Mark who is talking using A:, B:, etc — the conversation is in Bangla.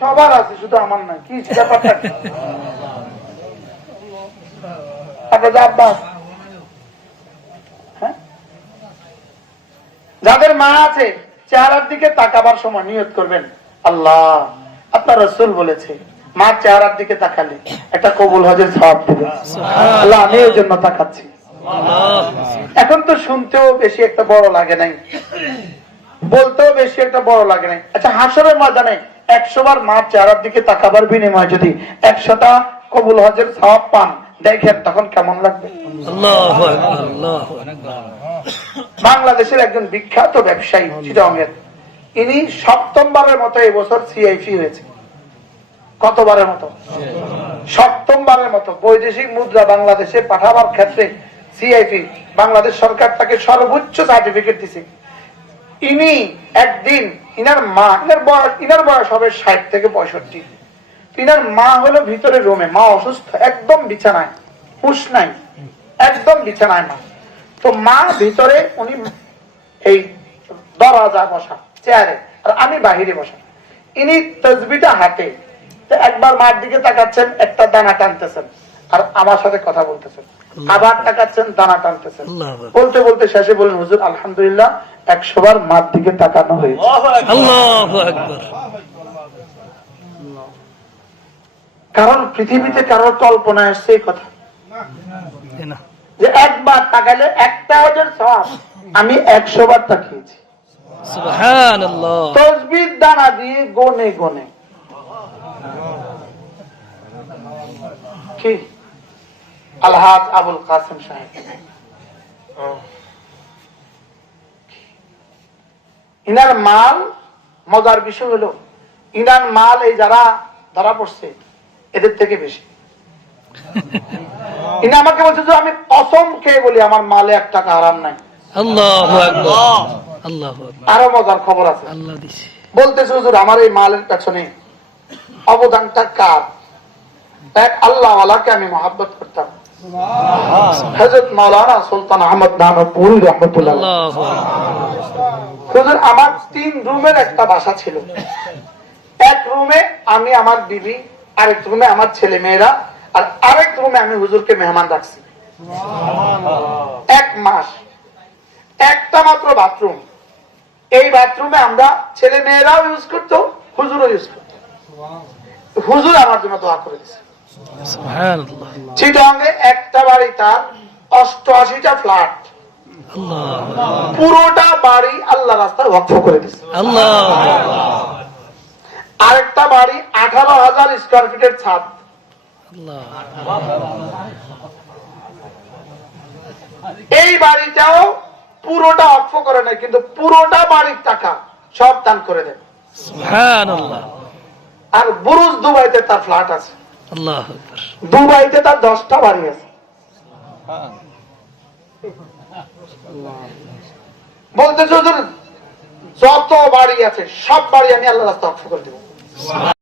A: সবার আছে শুধু আমার নাই কি ব্যাপারটা? আপনাদের আব্বাস হ্যাঁ? যাদের মা আছে চেহারার দিকে তাকাবার সময় নিয়ত করবেন। আল্লাহ আপনার রসুল বলেছে মা চেহারার দিকে তাকালে একটা কবুল হজের সব দেবে। আল্লাহ আমি এই জন্য তাকাচ্ছি। এখন তো শুনতেও বেশি একটা বড় লাগে নাই। বলতেও বেশি একটা বড় লাগে নাই। আচ্ছা হাসরের ময়দানে একশো বার মার চেহারার দিকে তাকাবার বিনিময়ে যদি একশোটা কবুল হজের সব পান দেখেন তখন কেমন লাগবে। বাংলাদেশের একজন বিখ্যাত ব্যবসায়ী চিরঙ্গের ইনি সপ্তমবারের মতো এবছর সিআইপি হয়েছে। কতবারের মতো? সপ্তমবারের মতো বৈদেশিক মুদ্রা বাংলাদেশে পাঠাবার ক্ষেত্রে সিআইপি বাংলাদেশ সরকার তাকে সর্বোচ্চ সার্টিফিকেট দিছে। ইনি একদিন ইনার মা, ইনার বয়স ইনার বয়স হবে ষাট থেকে পঁয়ষট্টি। ইনার মা হলো ভিতরে রোমে, মা অসুস্থ, একদম বিছানায়, হুশ নাই, একদম বিছানায় মা। তো মা ভিতরে, উনি এই দরজা বসা, চেয়ারে, আর আমি বাহিরে বসা। ইনি তসবিটা হাতে একবার মার দিকে তাকাচ্ছেন, একটা দানা টানতেছেন, আর আমার সাথে কথা বলতেছেন। আবার তাকাচ্ছেন দানা টানতেছেন। বলতে বলতে শেষে বলেন হুজুর আলহামদুলিল্লাহ একশো বার মার দিকে তাকানো হয়েছে। কারণ পৃথিবীতে কারোর কল্পনা এসছে এই কথা। যে একবার তাকালে একটা হাজার সব আমি একশো বার তাকিয়েছি।
B: সুবহানাল্লাহ।
A: তসবির দানা দিয়ে গনে গনে। কি? আলহাজ আবুল কাসেম সাহেব। ইনার মাল মজার বিষয় হলো ইনার মাল এই যারা ধরা পড়ছে এদের থেকে বেশি। ইনি আমাকে বলছে যে আমি কসম খেয়ে বলি আমার মালে এক টাকা আরাম নাই।
B: আল্লাহু আকবার। আল্লাহু আকবার।
A: আরও মজার খবর আছে। বলতেছে হুজুর আমার এই মালের পেছনে অবদানটা কার? এক আল্লাহওয়ালাকে আমি মহাব্বত করতাম। হজরত মৌলানা সুলতান আহমদ নানপুরি রহমতুল্লাহ হুজুর আমার তিন রুমের একটা বাসা ছিল। এক রুমে আমি আমার বিবি আরেক রুমে আমার ছেলে মেয়েরা আর আরেক রুমে আমি হুজুরকে মেহমান রাখছি। এক মাস। একটা মাত্র বাথরুম। এই বাথরুমে আমরা ছেলে মেয়েরাও ইউজ করতো হুজুরও ইউজ করতো। হুজুর আমার জন্য দোয়া করে চিটাঙ্গে একটা বাড়ি তার অষ্টআশিটা ফ্ল্যাট। পুরোটা বাড়ি আল্লাহ রাস্তায় ওয়াকফ করে
B: আল্লাহ
A: আরেকটা বাড়ি আঠারো হাজার স্কোয়ার ফিটের ছাদ। এই বাড়িটাও পুরোটা অক্ষ করে নেয় কিন্তু পুরোটা বাড়ির টাকা সব দান করে দেয়। আর বুরুজ দুবাইতে তার ফ্ল্যাট আছে। দুবাইতে তার দশটা বাড়ি আছে। বলতে যত বাড়ি আছে, সব বাড়ি আমি আল্লাহ রাস্তা অক্ষ করে দেবো।